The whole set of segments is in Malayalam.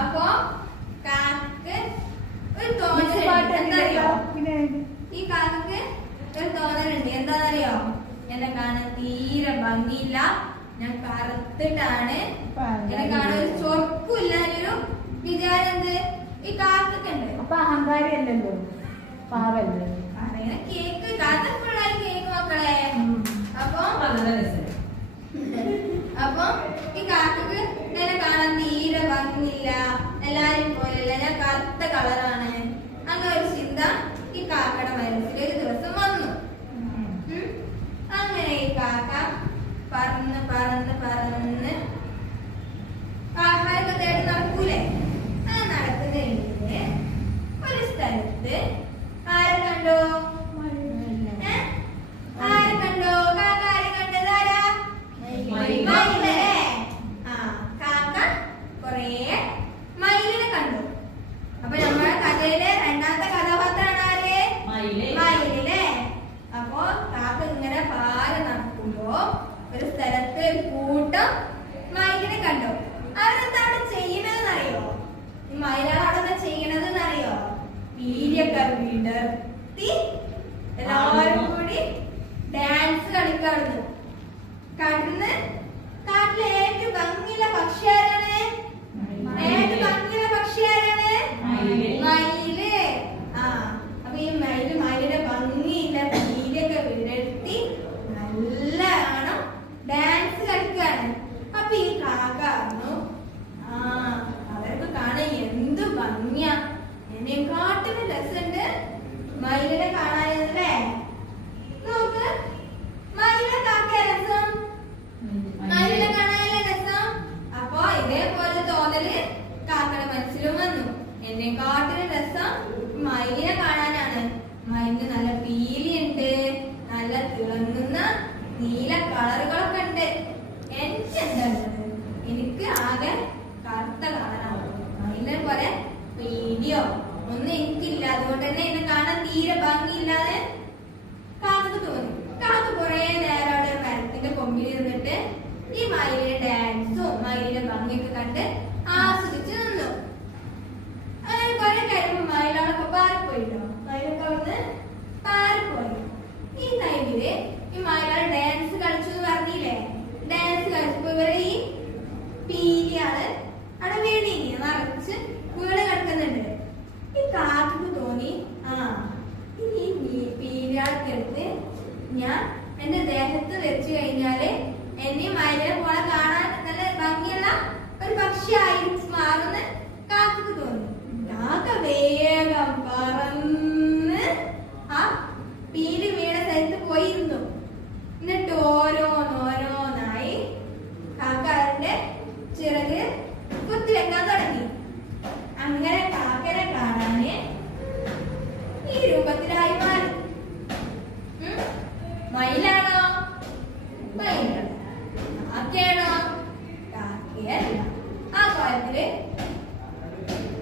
അപ്പൊ കാക്ക് ഒരു തോന്നലുണ്ട്. എന്തറിയോ? ഈ കാക്കക്ക് ഒരു തോന്നലുണ്ട്. എന്താണെന്നറിയോ? എന്നെ കാണാൻ തീരെ ഭംഗിയില്ല, ഞാൻ കറുത്തിട്ടാണ്, എന്നെ കാണാൻ ഒരു ചൊർക്കില്ല എന്നൊരു വിചാരം എന്ത് ഈ കാക്കക്കുണ്ട്. അപ്പൊ അഹങ്കാരി അല്ലല്ലോ, പാവല്ലേ. അങ്ങനെ കേക്ക് കാക്ക ഫുള്ളായി കേക്ക് മക്കളെ. അപ്പൊ ഈ കാക്കക്ക് എന്നെ കാണാൻ തീരെ ഭംഗിയില്ല, എല്ലാരും പോലെയല്ല, ഞാൻ കറുത്ത കളറാണ്. അങ്ങനെ ഒരു ചിന്ത ഈ കാക്കയുടെ മനസ്സിൽ ഒരു ദിവസം വന്നു. അങ്ങനെ ഈ കാക്ക പറന്ന് പറന്ന് പറന്ന് ആഹാരമൊക്കെ തേടി നടക്കൂലേ? ആ നടക്കുന്നതിന്റെ ഒരു സ്ഥലത്ത് ആരെ കണ്ടോ? ആരെ കണ്ടോ? കാക്ക ആരെ കണ്ടത്? ആരാ? മയിലല്ലേ? ആ കാക്ക കൊറേ മയിലിനെ കണ്ടു. അപ്പൊ നമ്മുടെ കഥയിലെ രണ്ടാമത്തെ കഥാപാത്രമാണ് ആര്? മയിലല്ലേ? അപ്പൊ കാക്ക ഇങ്ങനെ പാല് നടക്കുമ്പോ ഒരു സ്ഥലത്ത് ഒരു കൂട്ടം മയിലിനെ കണ്ടു. അവരെന്താ അവിടെ ചെയ്യണതെന്നറിയോ? ഈ മയിലാണ് അവിടെ ചെയ്യണത് അറിയോ? പീലിയൊക്കെ വിടർത്തി എല്ലാവരും കൂടി ഡാൻസ് കളിക്കാറുണ്ട്. കാട്ടിലെ ഏറ്റവും ഭംഗിയുള്ള പക്ഷി ആരാണ്? ഏറ്റവും ഭംഗിയുള്ള പക്ഷി ആരാണ്? മയില്. ആ അപ്പൊ ഈ മയിലിന്റെ ഭംഗിയില്ല പീലിയൊക്കെ വിടർത്തി നല്ലോണം ഡാൻസ് കളിക്കാണ്. അപ്പൊ ഈ കാക്ക പറഞ്ഞു, ആ അവർക്ക് കാണാൻ എന്ത് ഭംഗിയാ, എന്നെക്കാട്ടിലും രസമുണ്ട് മയിലിനെ കാണാനല്ലേ. നോക്ക്, മയിലിനെ കാക്ക രസം, മയിലിനെ കാണാനല്ലേ രസം. അപ്പൊ ഇതേപോലെ തോന്നല് കാക്കയുടെ മനസ്സിലും വന്നു, എന്നെക്കാട്ടിലും രസം മയിലിനെ കാണാനാണ്. മയിലിന് നല്ല പീലിയുണ്ട്, നല്ല തിളങ്ങുന്ന നീല കളറുകളൊക്കെ ഉണ്ട്. എനിക്കെന്താണ്? എനിക്ക് ആകെ കറുത്ത കളറാണ്. മയിലിനെ പോലെ പീലിയോ ഒന്നും എനിക്കില്ല. അതുകൊണ്ട് തന്നെ എന്നെ കാണാൻ തീരെ ഭംഗിയില്ലാതെ കാക്കക്ക് തോന്നി. കാക്ക കുറെ നേരം അവിടെ മരത്തിന്റെ കൊമ്പിൽ നിന്നിട്ട് ഈ മയിലിന്റെ ഡാൻസും മയിലിന്റെ ഭംഗിയൊക്കെ കണ്ട് ആസ്വദിച്ച് നിന്നു. അങ്ങനെ കുറെ കഴിയുമ്പോ മയിലവിടെ പാറിപ്പോയിട്ടോ. മയിലൊക്കെ അവിടുന്ന് പാറിപ്പോയി. ഈ ടൈമില് ഈ മയിലാണ് ഡാൻസ് കളിച്ചു എന്ന് പറഞ്ഞില്ലേ? ഡാൻസ് കളിച്ചപ്പോ ഇവരെ ഈ പീലിയാണ് അവിടെ വീണി നിറച്ച് വീട് കിടക്കുന്നുണ്ട്. ഈ കാക്കക്ക് തോന്നി, ആ ഈ പീലിയാൾക്കെടുത്ത് ഞാൻ എന്റെ ദേഹത്ത് വെച്ച് കഴിഞ്ഞാല് എന്നെ മയിലിനെ പോലെ കാണാൻ നല്ല ഭംഗിയുള്ള ഒരു പക്ഷിയായി മാറുന്ന കാക്കക്ക് തോന്നി. കാക്ക വേഗം പറന്ന് ആ പീലി വീണ സ്ഥലത്ത് പോയിരുന്നു. എന്നിട്ട് ഓരോന്നോരോന്നായി കാക്ക അതിന്റെ ചിറക് കുത്തിവെക്കാൻ തുടങ്ങി. അങ്ങനെ കാക്കനെ കാണാന് ഈ രൂപത്തിലായി മാറി. മയിലാണോ? മയിലാണ്. കാക്കയാണോ? കാക്കയല്ല. ആ കാര്യത്തില്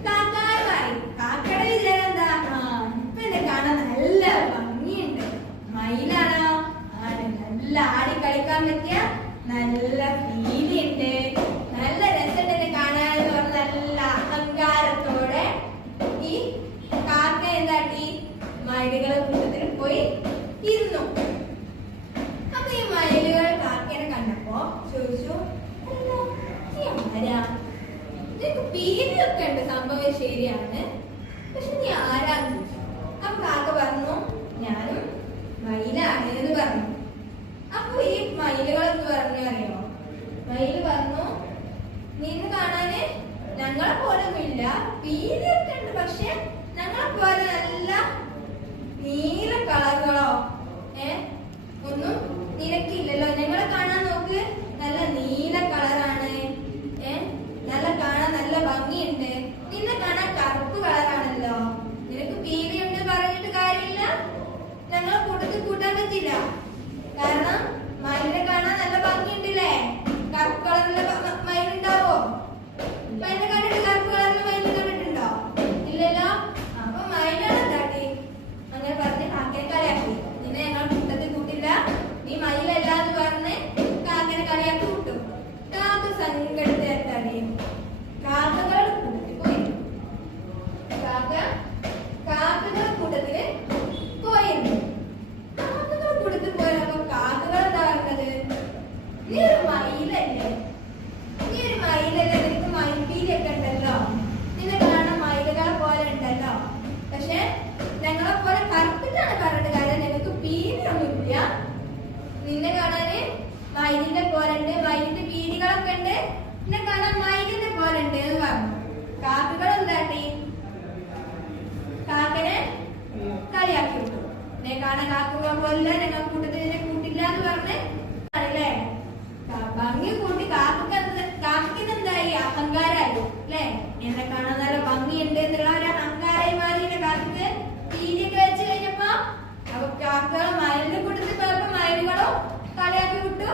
കാക്കായി മാറി. കാക്കയുടെ വിചാരം എന്താ? ഇപ്പൊ എന്നെ കാണാൻ നല്ല ഭംഗിയുണ്ട്. മയിലാണോ? ആണ്. നല്ല ആടി കളിക്കാൻ പറ്റിയ നല്ല ഫീലുണ്ട്, നല്ല രസമുണ്ട് എന്നെ കാണാനെന്ന് പറഞ്ഞ നല്ല അഹങ്കാരത്തോടെ ഈ കാക്ക എന്താട്ടി മയിലുകളെ കൂട്ടത്തിൽ പോയി ഇരുന്നു. അപ്പൊ ഈ മയിലുകൾ കാക്കേനെ കണ്ടപ്പോ ചോദിച്ചു, ആരാ? നിനക്ക് പീലിയൊക്കെ ഉണ്ട്, സംഭവം ശരിയാണ്, പക്ഷെ നീ ആരാന്ന് ചോദിച്ചു. അപ്പൊ കാക്ക പറഞ്ഞു, ഞാനും മയിലാണ് എന്ന് പറഞ്ഞു. അപ്പൊ ഈ മയിലുകൾ എന്ന് പറഞ്ഞു അറിയോ? മയില് പറഞ്ഞു, നിന്നെ കാണാന് ഞങ്ങളെ പോലെ ഒന്നുമില്ല, പീലിയൊക്കെ ഉണ്ട്, പക്ഷെ ഞങ്ങളെ പോലെ നല്ല നീല കളറുകളോ ഒന്നും നിനക്കില്ലല്ലോ. ഞങ്ങളെ കാണാൻ നോക്ക്, നല്ല നീല കളറാണ്, നല്ല കാണാൻ നല്ല ഭംഗിയുണ്ട്. നിന്നെ കാണാൻ കറുപ്പ് കളറാണല്ലോ, നിനക്ക് കൊല്ല ഞങ്ങൾ കൂട്ടത്തിനെ കൂട്ടില്ല എന്ന് പറഞ്ഞേ അല്ലേ? ഭംഗി കൂട്ടി കാക്കിന് എന്തായി? അഹങ്കാരായി അല്ലേ? എന്നെ കാണാൻ നല്ല ഭംഗിയുണ്ട് എന്നുള്ള ഒരു അഹങ്കാരായി മാറിയില്ല കാക്കിന്. തീറ്റയൊക്കെ വെച്ച് കഴിഞ്ഞപ്പോ അപ്പൊ കാക്കകൾ മയിലിന്റെ കൂട്ടത്തിൽ പോയപ്പോ മയിലുകളോ കളിയാക്കി വിട്ടു.